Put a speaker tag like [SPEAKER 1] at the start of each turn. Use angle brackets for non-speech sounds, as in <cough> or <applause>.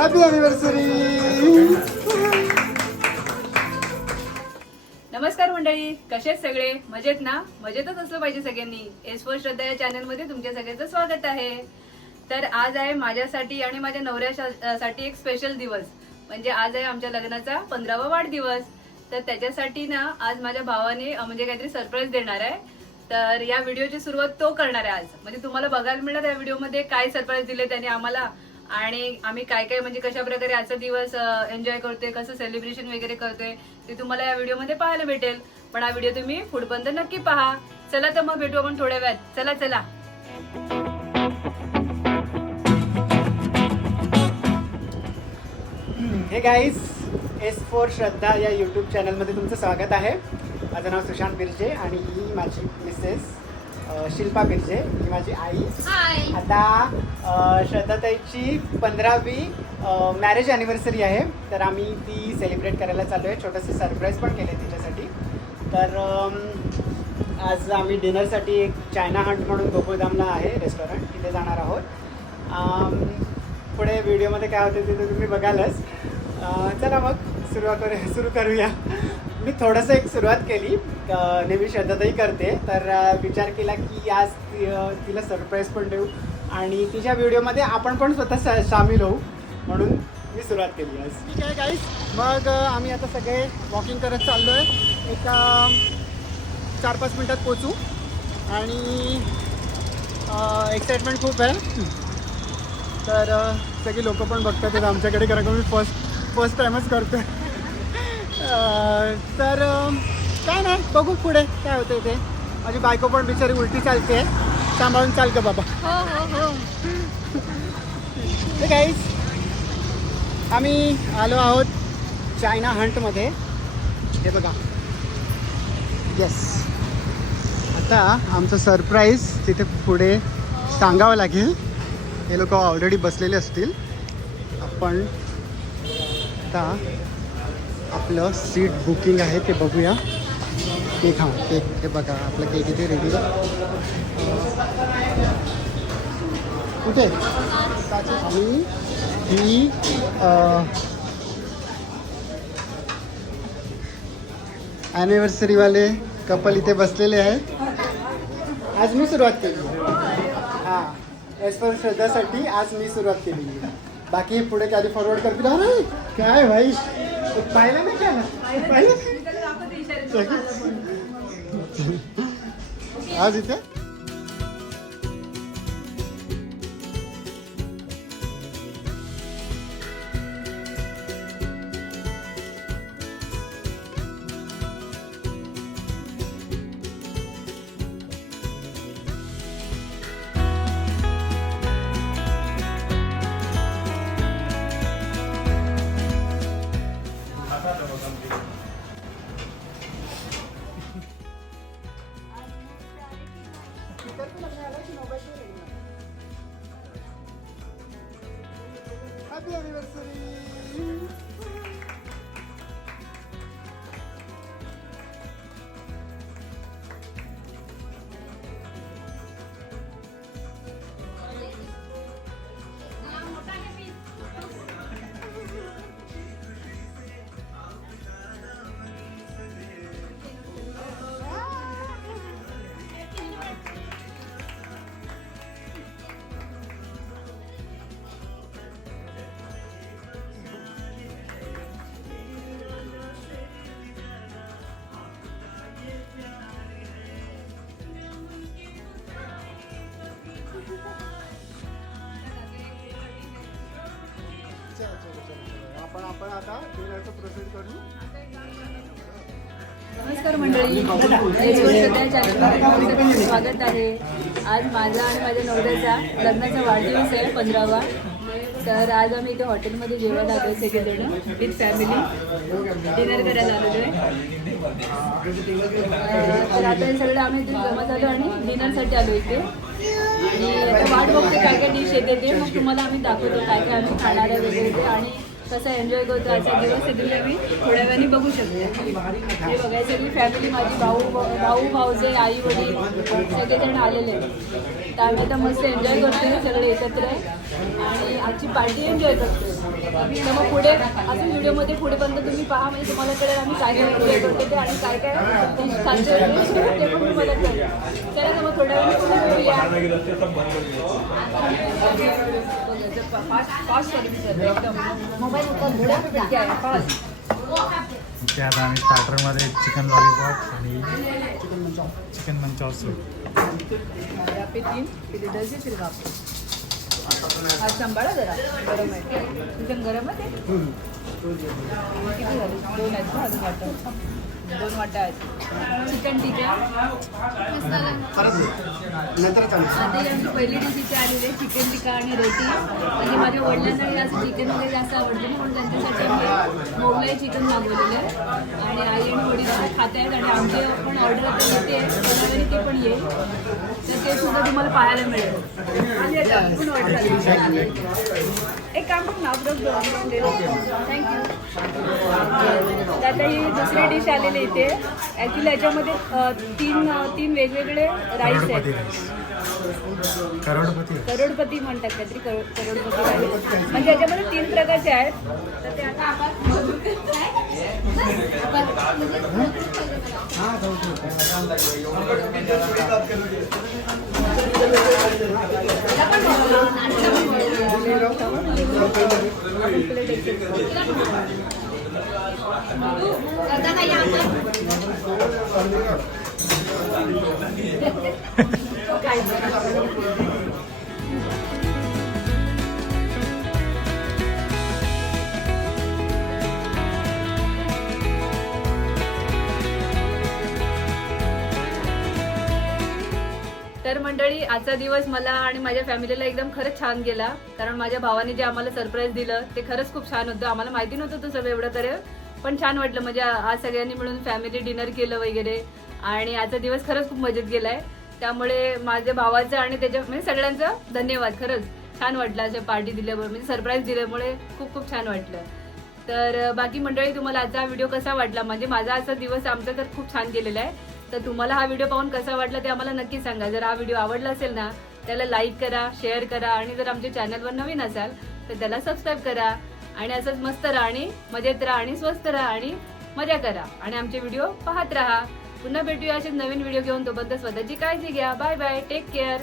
[SPEAKER 1] Happy anniversary
[SPEAKER 2] नमस्कार मंडळी कसेच सगळे? मजेत ना? मजेतच असलं पाहिजे सगळ्यांनी. एस फोर श्रद्धा या चॅनलमध्ये तुमच्या सगळ्यांचं स्वागत आहे. तर आज आहे माझ्यासाठी आणि माझ्या नवऱ्यासाठी एक स्पेशल दिवस. म्हणजे आज आहे आमच्या लग्नाचा पंधरावा वाढदिवस. तर त्याच्यासाठी ना आज माझ्या भावाने म्हणजे काहीतरी सरप्राईज देणार आहे. तर या व्हिडिओची सुरुवात तो करणार आहे आज. म्हणजे तुम्हाला बघायला मिळणार या व्हिडिओमध्ये काय सरप्राईज दिले त्याने आम्हाला. आणि आम्ही काय काय म्हणजे कशा प्रकारे आजचा दिवस एन्जॉय करतोय कसं सेलिब्रेशन वगैरे करतोय ते तुम्हाला या व्हिडिओमध्ये पाहायला भेटेल. पण हा व्हिडिओ तुम्ही फुडपर्यंत नक्की पहा. चला तर मग भेटू आपण थोड्या वेळात. चला चला.
[SPEAKER 1] हे गाईज एस फोर श्रद्धा या यूट्यूब चॅनलमध्ये तुमचं स्वागत आहे. माझं नाव सुशांत बिर्जे आणि ही माझी मिसेस शिल्पा बिर्जे ही माझी आई. आता श्रद्धाताईची पंधरावी मॅरेज अॅनिव्हर्सरी आहे. तर आम्ही ती सेलिब्रेट करायला चाललो आहे छोटंसं सरप्राईज पण केलं आहे तिच्यासाठी. तर आज आम्ही डिनरसाठी एक चायना हंट म्हणून गोकुळधामला आहे रेस्टॉरंट तिथे जाणार आहोत. पुढे व्हिडिओमध्ये काय होते ते तुम्ही बघालच. चला मग सुरुवात सुरू करूया. मी थोडंसं एक सुरुवात केली. नेहमी श्रद्धाताई करते. तर विचार केला की आज ती तिला सरप्राईज पण देऊ आणि तिच्या व्हिडिओमध्ये आपण पण स्वतः सामील होऊ म्हणून मी सुरुवात केली आज. ठीक आहे गाईज मग आम्ही आता सगळे वॉकिंग करत चाललो आहे एका चार पाच मिनटात पोचू आणि एक्साइटमेंट खूप आहे. तर सगळी लोक पण बघतात. आमच्याकडे कारण मी फर्स्ट फर्स्ट टाईमच करतो आहे तर काय नाही बघू पुढे काय होतं ते. माझी बायको पण बिचारी उलटी चालते. सांभाळून चाल का बाबा. ते काहीच आम्ही आलो आहोत चायना हंटमध्ये हे बघा. येस आता आमचं सरप्राईज तिथे पुढे सांगावं लागेल. हे लोक ऑलरेडी बसलेले असतील. आपण आता आपलं सीट बुकिंग आहे ते बघूया. केक हाँ केक हे बघा, आपलं केक इथे रेडी कुठे आणि ही ॲनिव्हर्सरीवाले कपल इथे बसलेले आहेत. आज मी सुरुवात केली. हाँ एस फॉर श्रद्धासाठी आज मी सुरुवात केली. बाकी पुढे कधी फॉरवर्ड करतील. अरे, काय भाई? पाहिलं नाही काय पाहिलं. आज इथे? हॅपी अॅनिव्हर्सरी चला. आपण आता डिनरचं प्रोसेस करू.
[SPEAKER 2] नमस्कार मंडळी. स्वागत आहे. आज माझा आणि माझ्या नवऱ्याचा लग्नाचा वाढदिवस आहे पंधरावा. तर आज आम्ही इथे हॉटेलमध्ये जेवायला आलो आहे सगळेजण विथ फॅमिली डिनर करायला आलेलो आहे. तर आता हे सगळं आम्ही इथे जमा झालो आणि डिनरसाठी आलो इथे. आणि आता वाट बघते काय काय डिश येते ते. मग तुम्हाला आम्ही दाखवतो काय काय आम्ही खाणार आहे वगैरे ते. आणि कसा एन्जॉय करतो आजचा दिवस हे तुम्ही आम्ही थोड्या वेळाने बघू शकतो. हे बघायचं सगळी फॅमिली माझी भाऊ भाऊ भाऊजे आई वडील सगळेजण आलेले आहेत. तर आम्ही आता मस्त एन्जॉय करतोय सगळे एकत्र. आणि आजची पार्टी एन्जॉय करतो तर मग पुढे अजून व्हिडिओमध्ये पुढेपर्यंत तुम्ही पहा म्हणजे तुम्हाला कळेल आम्ही काय काय enjoy करतो ते आणि काय काय ते पण तुम्हाला कळेल. चला तर मग थोड्या वेळ पुन्हा भेटूया.
[SPEAKER 3] इथे आता आम्ही स्टार्टरमध्ये चिकन लॉलीपॉप आणि चिकन मंचाव सूप
[SPEAKER 2] आज सांभाळा जरा गरम आहे. चिकन गरम आहे? किती झाले दोन आहेत ना अजून वाटतं दोन वाटा आहेत चिकन टिक्का आता पहिली डिश इथे आलेली आहे चिकन टिक्का आणि रोटी आणि माझ्या वडिलांना जास्त चिकन वगैरे जास्त आवडते म्हणून त्यांच्यासाठी मोगलाई चिकन मागवलेलं. आहे आणि आई आणि वडील खात आहेत आणि आमची पण ऑर्डर आता येते आणि ते पण येईल. तर ते सुद्धा तुम्हाला पाहायला मिळेल. आणि आता आपण ऑर्डर एक काम करू ना थँक्यू आता ही दुसरी डिश आलेली इथे. ॲक्च्युली याच्यामध्ये तीन तीन वेगवेगळे राईस आहेत.
[SPEAKER 3] करोडपती.
[SPEAKER 2] करोडपती म्हणतात काहीतरी करो- करोडपती म्हणजे याच्यामध्ये तीन प्रकारचे आहेत. तर ते आता <laughs> तर मंडळी आजचा दिवस मला आणि माझ्या फॅमिलीला एकदम खरंच छान गेला. कारण माझ्या भावाने जे आम्हाला सरप्राईज दिलं ते खरंच खूप छान होतं. आम्हाला माहिती नव्हतं तो सगळं एवढं तर पण छान वाटलं. म्हणजे आज सगळ्यांनी मिळून फॅमिली डिनर केलं वगैरे. आणि आजचा दिवस खरंच खूप मजेत गेलाय. त्यामुळे माझ्या भावाचं आणि त्याच्या म्हणजे सगळ्यांचं धन्यवाद. खरंच छान वाटलं अशा पार्टी दिल्यामुळे म्हणजे सरप्राईज दिल्यामुळे खूप खूप छान वाटलं. तर बाकी मंडळी तुम्हाला आजचा व्हिडिओ कसा वाटला? म्हणजे माझा आजचा दिवस आमचा तर खूप छान गेलेला आहे. तर तुम्हाला हा व्हिडिओ पाहून कसा वाटला ते आम्हाला नक्की सांगा. जर हा व्हिडिओ आवडला असेल ना त्याला लाईक करा शेअर करा आणि जर आमच्या चॅनलवर नवीन असाल तर त्याला सबस्क्राईब करा आणि असंच मस्त राहा आणि मजेत राहा आणि स्वस्त राहा आणि मजा करा आणि आमचे व्हिडिओ पाहत राहा. पुन्हा भेटूया असेच नवीन व्हिडिओ घेऊन. तोपर्यंत स्वतःची काळजी घ्या. Bye bye take care